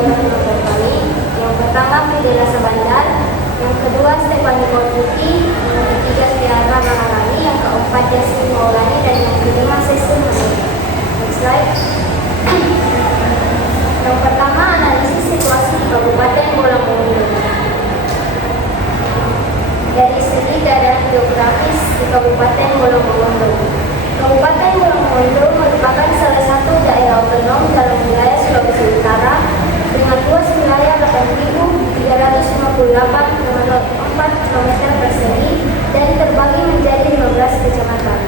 anggota penonton kami. Yang pertama Fidela Sabandar, yang kedua Stefani Korbuti, yang ketiga Tiara Maharani, yang keempat Yasmin Maulani, dan yang kelima Sesul Manuka. Next slide. Yang pertama analisis situasi di Kabupaten Bolang Mongondo. Dari segi keadaan geografis di Kabupaten Bolang Mongondo. Kabupaten Bolang Mongondo merupakan salah satu daerah otonom dalam wilayah Sulawesi Utara dengan luas wilayah 8.358,04 km persegi dan terbagi menjadi 15 kecamatan.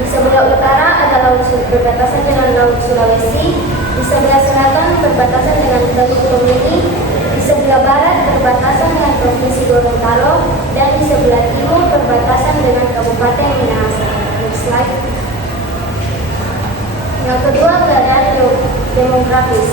Di sebelah utara ada laut berbatasan dengan Laut Sulawesi, di sebelah selatan berbatasan dengan Teluk Tomini, di sebelah barat berbatasan dengan Provinsi Gorontalo, dan di sebelah timur berbatasan dengan Kabupaten Minahasa. Next slide. Yang kedua, keadaan demografis.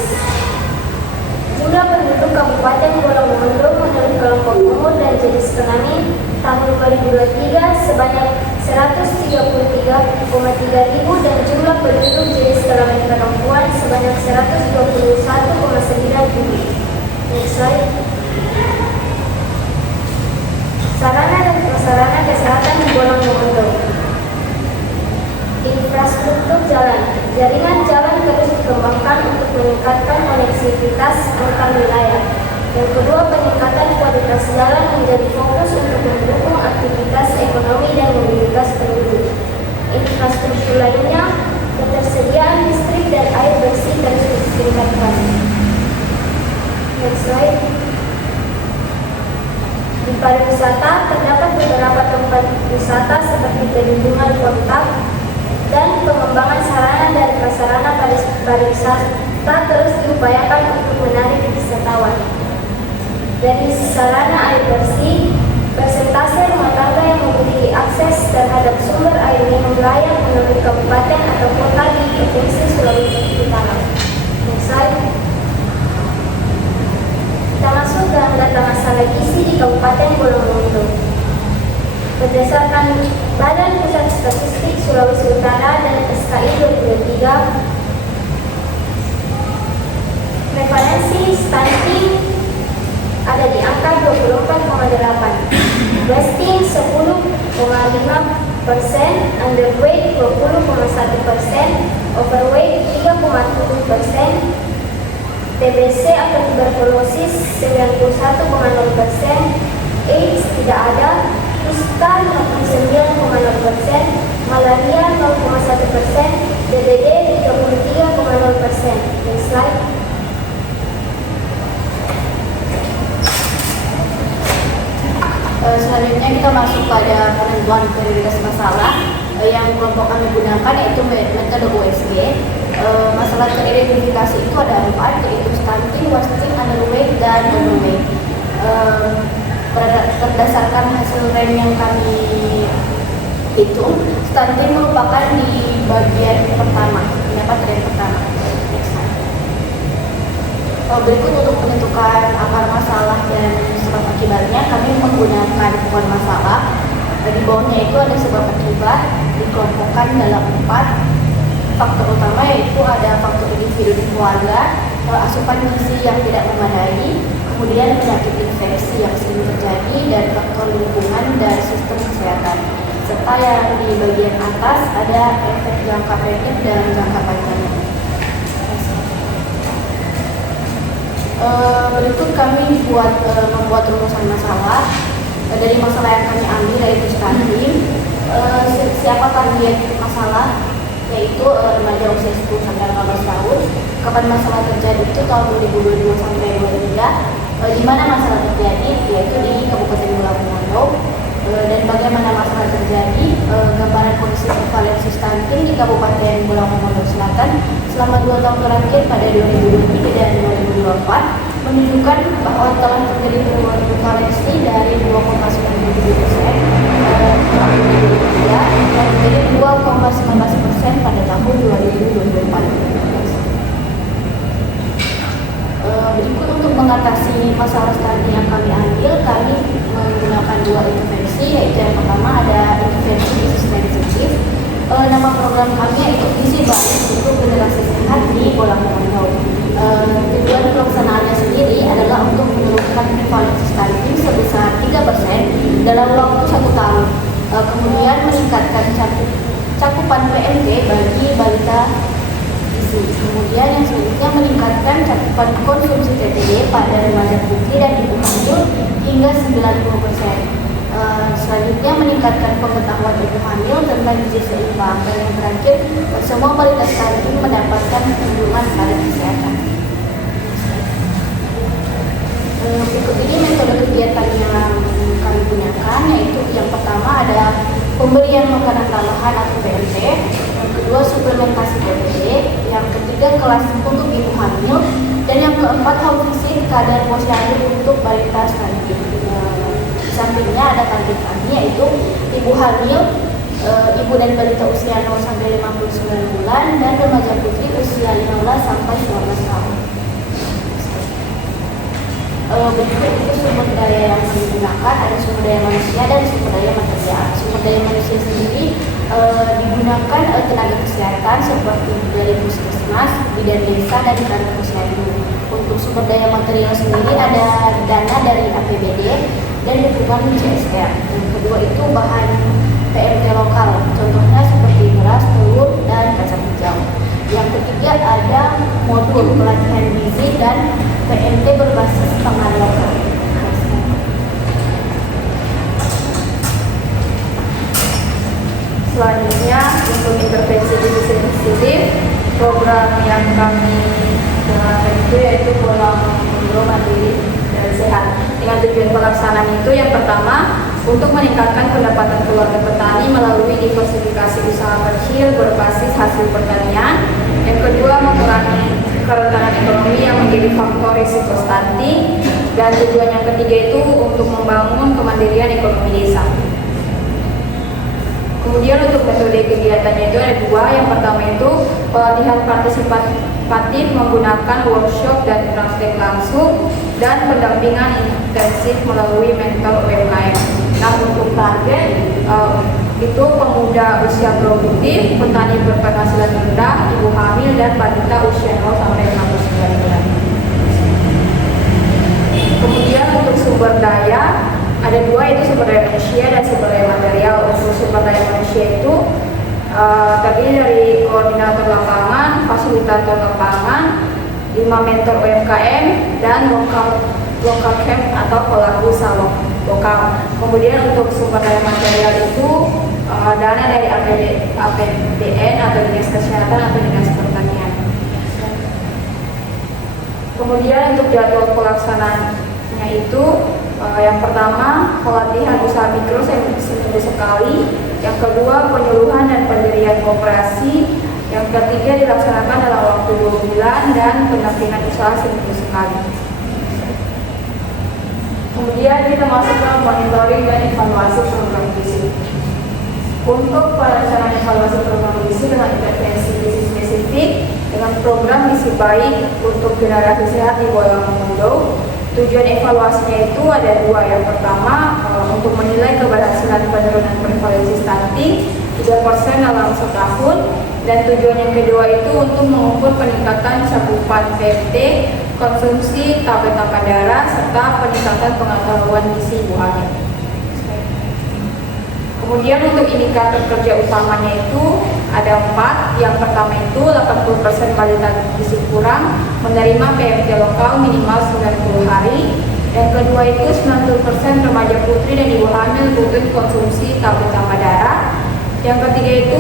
Jumlah penduduk Kabupaten Bolang Mongondo menurut kelompok umur dan jenis kelamin tahun 2023 sebanyak 133,3 ribu dan jumlah penduduk jenis kelamin perempuan sebanyak 121,9 ribu. Next slide. Sarana dan prasarana kesehatan di Bolang Mongondo. Infrastruktur jalan. Jaringan jalan terus dikembangkan untuk meningkatkan koneksivitas antar wilayah. Yang kedua, peningkatan kualitas jalan menjadi fokus untuk mendukung aktivitas ekonomi dan mobilitas penduduk. Infrastruktur lainnya, ketersediaan listrik dan air bersih terus ditingkatkan. Next slide. Di pariwisata terdapat beberapa tempat wisata seperti bendungan kontak dan pengembangan sarana dan prasarana pariwisata terus diupayakan untuk menarik wisatawan. Dari sarana air bersih, persentase rumah tangga yang memiliki akses terhadap sumber air minum layak menurut kabupaten atau kota di Provinsi Sulawesi Utara. Next slide. Kita masuk dalam data masalah gizi di Kabupaten Bolang Mongondo. Berdasarkan Badan Pusat Statistik Sulawesi Utara dan SKI 2023, prevalensi stunting ada di angka 24,8, wasting 10,5%, underweight 20,1%, overweight 3,7%, TBC atau tuberkulosis 91,0%, AIDS tidak ada, kusta 59,0%, malaria 0,1%, DBD 33,0%. Next slide. Selanjutnya kita masuk pada penentuan prioritas masalah yang kelompok kami gunakan, yaitu metode USG. Masalah teridentifikasi itu ada 4, yaitu stunting, wasting, underweight, dan overweight. Berdasarkan hasil rem yang kami hitung, stunting merupakan di bagian pertama, mendapat rem pertama. Berikut untuk menentukan akar masalah dan sebab akibatnya, kami menggunakan pohon masalah. Di bawahnya itu ada sebab akibat, dikelompokkan dalam 4 faktor utama, yaitu ada faktor individu di keluarga, asupan gizi yang tidak memadai, kemudian penyakit infeksi yang sering terjadi, dan faktor lingkungan dan sistem kesehatan. Serta yang di bagian atas ada efek jangka pendek dan jangka panjang. Berikut kami membuat rumusan masalah. Dari masalah yang kami ambil yaitu stunting. Siapa target masalah? Yaitu remaja usia 10 sampai 18 tahun. Kapan masalah terjadi? Itu tahun 2022 sampai 2023. Di mana masalah terjadi? Yaitu di Kabupaten Bolang Mongondo. Dan bagaimana masalah terjadi? Gambaran kondisi prevalensi stunting di Kabupaten Bolang Mongondo Selatan selama 2 tahun terakhir pada 2023 dan 2024 menunjukkan bahwa telah terjadi penurunan prevalensi dari 2,97% tahun 2023 dan menjadi 2,19% pada tahun 2024. Berikut untuk mengatasi masalah stunting yang kami ambil, kami menggunakan 2 intervensi, yaitu yang pertama ada intervensi gizi sensitif. Nama program kami yaitu gizi baik untuk generasi dilihat di bola pemantau. Tujuan pelaksanaannya sendiri adalah untuk menurunkan prevalensi stunting sebesar 3% dalam waktu 1 tahun. Kemudian meningkatkan cakupan PMT bagi balita gizi. Kemudian yang selanjutnya meningkatkan cakupan konsumsi TTD pada remaja putri dan ibu hamil hingga 90%. Selanjutnya meningkatkan pengetahuan ibu hamil tentang gizi seimbang, dan yang terakhir semua balita stunting mendapatkan perlindungan pada kesehatan. Berikut ini metode kegiatan yang kami gunakan, yaitu yang pertama ada pemberian makanan tambahan atau PMT, yang kedua suplementasi TTD, yang ketiga kelas untuk ibu hamil, dan yang keempat home visit kadar posyandu untuk balita stunting. Sampingnya ada target kami, yaitu ibu hamil, ibu dan balita usia 0 sampai 59 bulan, dan remaja putri usia 15 sampai 19 tahun. Berikut itu sumber daya yang digunakan, ada sumber daya manusia dan sumber daya material. Sumber daya manusia sendiri digunakan tenaga kesehatan seperti dari puskesmas, bidan desa, dan tenaga posyandu. Untuk sumber daya material sendiri ada dana dari APBD dan dukungan CSR. Yang kedua itu bahan PMT lokal, contohnya seperti beras, telur, dan kacang hijau. Yang ketiga ada modul pelatihan gizi dan PMT berbasis pangan lokal. Selanjutnya untuk intervensi gizi sensitif, program yang kami gunakan itu yaitu program mandiri dan sehat. Dengan tujuan pelaksanaan itu yang pertama untuk meningkatkan pendapatan keluarga petani melalui diversifikasi usaha kecil berbasis hasil pertanian. Yang kedua mengurangi kerentanan ekonomi yang menjadi faktor risiko stunting. Dan tujuan yang ketiga itu untuk membangun kemandirian ekonomi desa. Kemudian untuk metode kegiatannya itu ada dua. Yang pertama itu pelatihan partisipatif menggunakan workshop dan praktek langsung, dan pendampingan intensif melalui mentor UMKM. Nah, untuk target itu pemuda usia produktif, petani berpenghasilan rendah, ibu hamil, dan balita usia 0 sampai 69 bulan. Kemudian untuk sumber daya ada dua, yaitu sumber daya manusia dan sumber daya material. Untuk sumber daya manusia itu terdiri dari koordinator lapangan, fasilitator lapangan, 5 mentor UMKM, dan lokal camp atau pelaku usaha lokal. Kemudian untuk sumber daya material itu dana dari APBN atau Dinas Kesehatan atau Dinas Pertanian. Kemudian untuk jadwal pelaksanaannya itu yang pertama pelatihan usaha mikro seminggu sekali, yang kedua penyuluhan dan pendirian koperasi, yang ketiga dilaksanakan dalam waktu 2 bulan, dan pendampingan usaha seminggu sekali. Kemudian kita masuk ke monitoring dan evaluasi program gizi. Untuk pelaksanaan evaluasi program gizi dengan intervensi gizi spesifik dengan program gizi baik untuk generasi sehat di Bojonegoro, tujuan evaluasinya itu ada dua. Yang pertama untuk menilai keberhasilan penurunan prevalensi stunting 3% dalam setahun, dan tujuan yang kedua itu untuk mengukur peningkatan cakupan PMT, konsumsi tablet tambah darah, serta peningkatan pengetahuan gizi ibu hamil. Kemudian untuk indikator kerja utamanya itu ada 4. Yang pertama itu 80% balita gizi kurang menerima PMT lokal minimal 90 hari. Yang kedua itu 90% remaja putri dan ibu hamil butuh konsumsi tablet tambah darah. Yang ketiga itu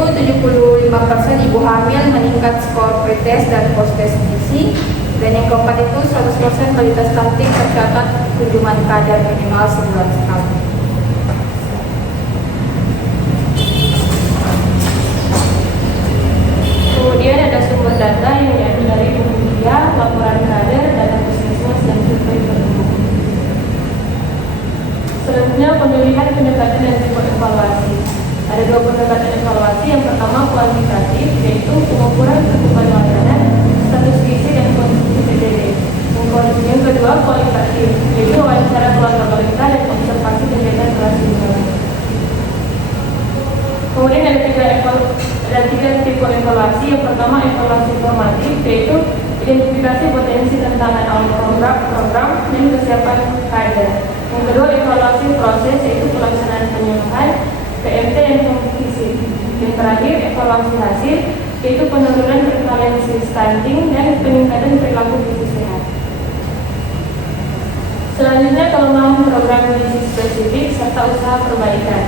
75% ibu hamil meningkat skor pretest dan post-test gizi. Dan yang keempat itu 100% balita stunting tercatat kunjungan kadar minimal sebulan sekali. Kemudian ada sumber data yang diambil dari Wikipedia, laporan kadar, data puskesmas, dan survei penduduk. Selanjutnya pemilihan pendekatan dan tipe evaluasi. Ada 2 pendekatan evaluasi. Yang pertama kuantitatif, yaitu pengukuran cakupan makanan, status gizi, dan konsumsi TTD. Yang kedua kualitatif, yaitu wawancara keluarga balita dan observasi kegiatan kelas 5. Kemudian ada 3 Ada 3 tipe evaluasi. Yang pertama evaluasi formatif, yaitu identifikasi potensi tantangan awal program dan kesiapan kader. Yang kedua evaluasi proses, yaitu pelaksanaan penyuluhan, PMT dan kompetisi. Yang terakhir evaluasi hasil, yaitu penurunan prevalensi stunting dan peningkatan perilaku gizi sehat. Selanjutnya kelemahan program gizi spesifik serta usaha perbaikan.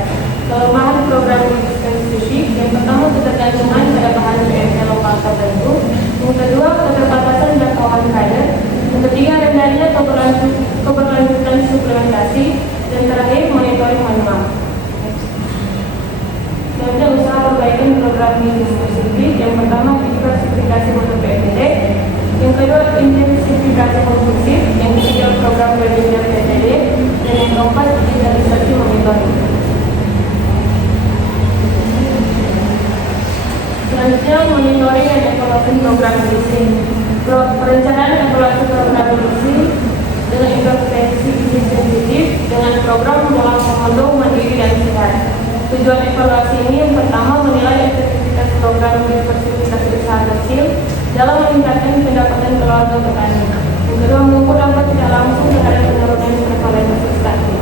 Kelemahan program gizi spesifik, yang pertama ketergantungan pada bahan PMT lokal tertentu, yang kedua keterbatasan jangkauan kader, yang ketiga rendahnya keberlanjutan suplementasi, dan terakhir monitoring manual. Selanjutnya usaha perbaikan program gizi spesifik, yang pertama diversifikasi mutu PMT, yang kedua intensifikasi konsumsif, yang ketiga program webinar PTD, dan yang keempat digitalisasi monitoring. Selanjutnya monitoring dan evaluasi program gizi. Perencanaan evaluasi program gizi dengan intervensi gizi sensitif dengan program dalam komando mandiri dan sehat. Tujuan evaluasi ini yang pertama menilai efektivitas program diversifikasi usaha kecil dalam meningkatkan pendapatan keluarga petani. Yang kedua mengukur dampak tidak langsung terhadap penurunan prevalensi stunting.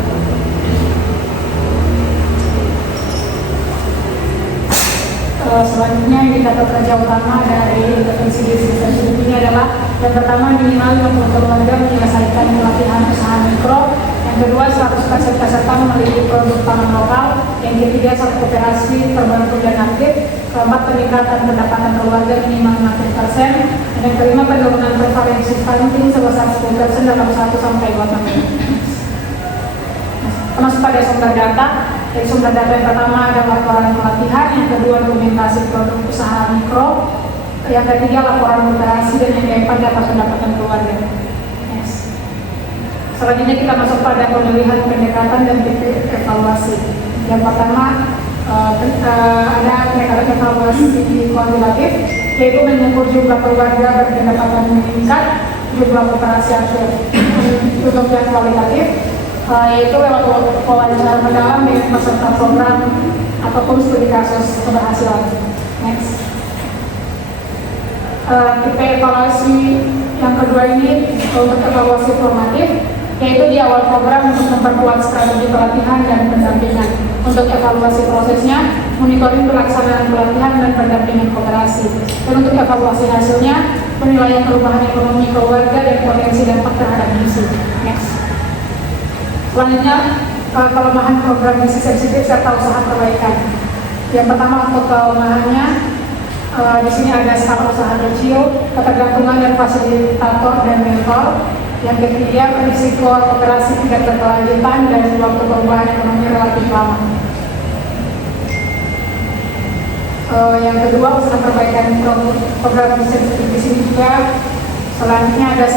Selanjutnya indikator kerja utama dari intervensi gizi sensitif ini adalah yang pertama minimal 60 keluarga menyelesaikan pelatihan usaha mikro, yang kedua 100% peserta memiliki produk pangan lokal, yang ketiga 1 koperasi terbantu dan aktif, keempat peningkatan pendapatan keluarga minimal 60%, dan yang kelima penurunan prevalensi stunting sebesar 10% dalam 1 sampai 2 tahun. Masuk pada sumber data. Dari sumber data yang pertama ada laporan pelatihan, yang kedua dokumentasi produk usaha mikro, yang ketiga laporan operasi, dan yang keempat data pendapatan keluarga. Yes. Selanjutnya kita masuk pada pemilihan pendekatan dan titik evaluasi. Yang pertama ada pendekatan evaluasi kuantitatif, yaitu mengukur jumlah keluarga berpendapatan meningkat, jumlah operasi aktif. Untuk yang kualitatif, yaitu lewat wawancara mendalam dengan peserta program ataupun studi kasus keberhasilan. Next. Tipe evaluasi yang kedua ini untuk evaluasi formatif, yaitu di awal program untuk memperkuat strategi pelatihan dan pendampingan. Untuk evaluasi prosesnya, monitoring pelaksanaan pelatihan dan pendampingan kooperasi. Dan untuk evaluasi hasilnya, penilaian perubahan ekonomi keluarga dan potensi dampak terhadap gizi. Next. Selanjutnya, kelemahan program gizi sensitif serta usaha perbaikan. Yang pertama untuk kelemahannya, di sini ada skala usaha kecil, ketergantungan dan fasilitator dan mentor. Yang ketiga, risiko operasi tidak berkelanjutan dan waktu perubahan ekonomi relatif lama. Yang kedua, usaha perbaikan program gizi sensitif di sini juga. Selanjutnya ada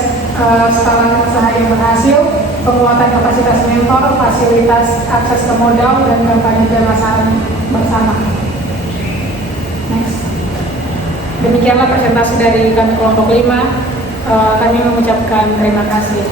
skala usaha yang berhasil, penguatan kapasitas mentor, fasilitas akses ke modal, dan kampanye pemasaran bersama. Next. Demikianlah presentasi dari kami kelompok 5. Kami mengucapkan terima kasih.